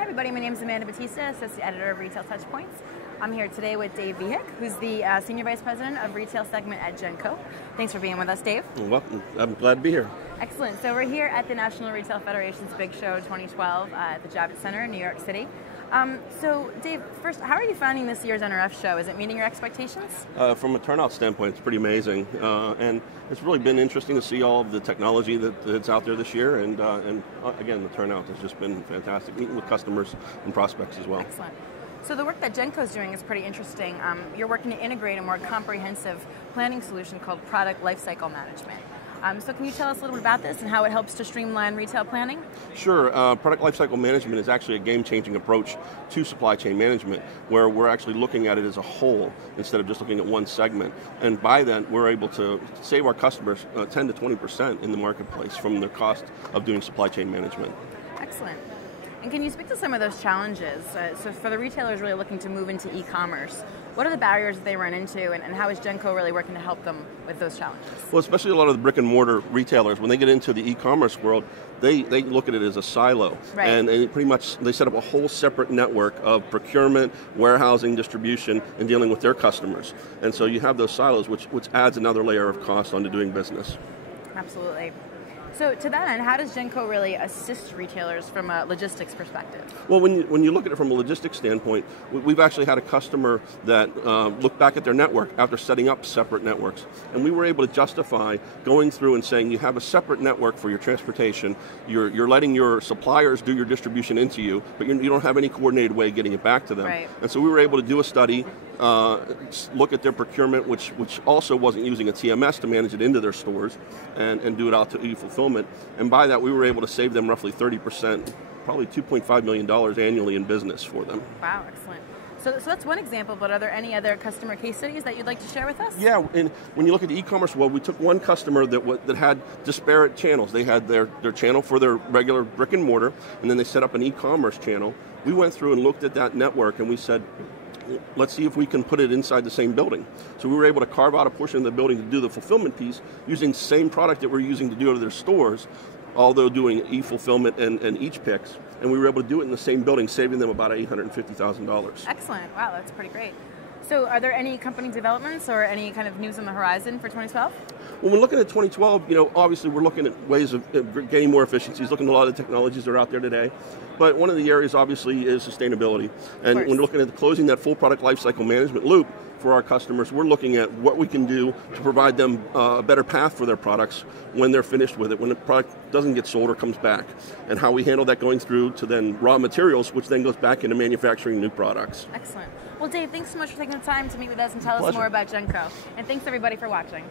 Hi everybody, my name is Amanda Batista, Associate Editor of Retail TouchPoints. I'm here today with Dave Vehec, who's the Senior Vice President of Retail Segment at Genco. Thanks for being with us, Dave. Well, welcome. I'm glad to be here. Excellent. So we're here at the National Retail Federation's Big Show 2012 at the Javits Center in New York City. So Dave, first, how are you finding this year's NRF show? Is it meeting your expectations? From a turnout standpoint, it's pretty amazing. And it's really been interesting to see all of the technology that's out there this year. And again, the turnout has just been fantastic, meeting with customers and prospects as well. Excellent. So the work that Genco is doing is pretty interesting. You're working to integrate a more comprehensive planning solution called product lifecycle management. So can you tell us a little bit about this and how it helps to streamline retail planning? Sure. Product lifecycle management is actually a game-changing approach to supply chain management, where we're actually looking at it as a whole instead of just looking at one segment. And by that, we're able to save our customers 10 to 20% in the marketplace from their cost of doing supply chain management. Excellent. And can you speak to some of those challenges? So for the retailers really looking to move into e-commerce, what are the barriers that they run into, and how is Genco really working to help them with those challenges? Well, especially a lot of the brick and mortar retailers, when they get into the e-commerce world, they look at it as a silo. Right. And pretty much they set up a whole separate network of procurement, warehousing, distribution, and dealing with their customers. And so you have those silos, which adds another layer of cost onto doing business. Absolutely. So to that end, how does Genco really assist retailers from a logistics perspective? Well, when you look at it from a logistics standpoint, we've actually had a customer that looked back at their network after setting up separate networks. And we were able to justify going through and saying you have a separate network for your transportation, you're letting your suppliers do your distribution into you, but you don't have any coordinated way of getting it back to them. Right. And so we were able to do a study, look at their procurement, which also wasn't using a TMS to manage it into their stores, and do it out to e-fulfillment. And by that, we were able to save them roughly 30%, probably $2.5 million annually in business for them. Wow, excellent. So that's one example, but are there any other customer case studies that you'd like to share with us? Yeah, and when you look at the e-commerce world, we took one customer that had disparate channels. They had their channel for their regular brick and mortar, and then they set up an e-commerce channel. We went through and looked at that network, and we said, let's see if we can put it inside the same building. So we were able to carve out a portion of the building to do the fulfillment piece using the same product that we're using to do it to their stores, although doing e-fulfillment and each picks. And we were able to do it in the same building, saving them about $850,000. Excellent. Wow, that's pretty great. So are there any company developments or any kind of news on the horizon for 2012? When we're looking at 2012, obviously we're looking at ways of getting more efficiencies, looking at a lot of the technologies that are out there today. But one of the areas, obviously, is sustainability. And when we're looking at closing that full product lifecycle management loop for our customers, we're looking at what we can do to provide them a better path for their products when they're finished with it, when the product doesn't get sold or comes back, and how we handle that going through to then raw materials, which then goes back into manufacturing new products. Excellent. Well, Dave, thanks so much for taking the time to meet with us and tell us more about Genco. And thanks, everybody, for watching.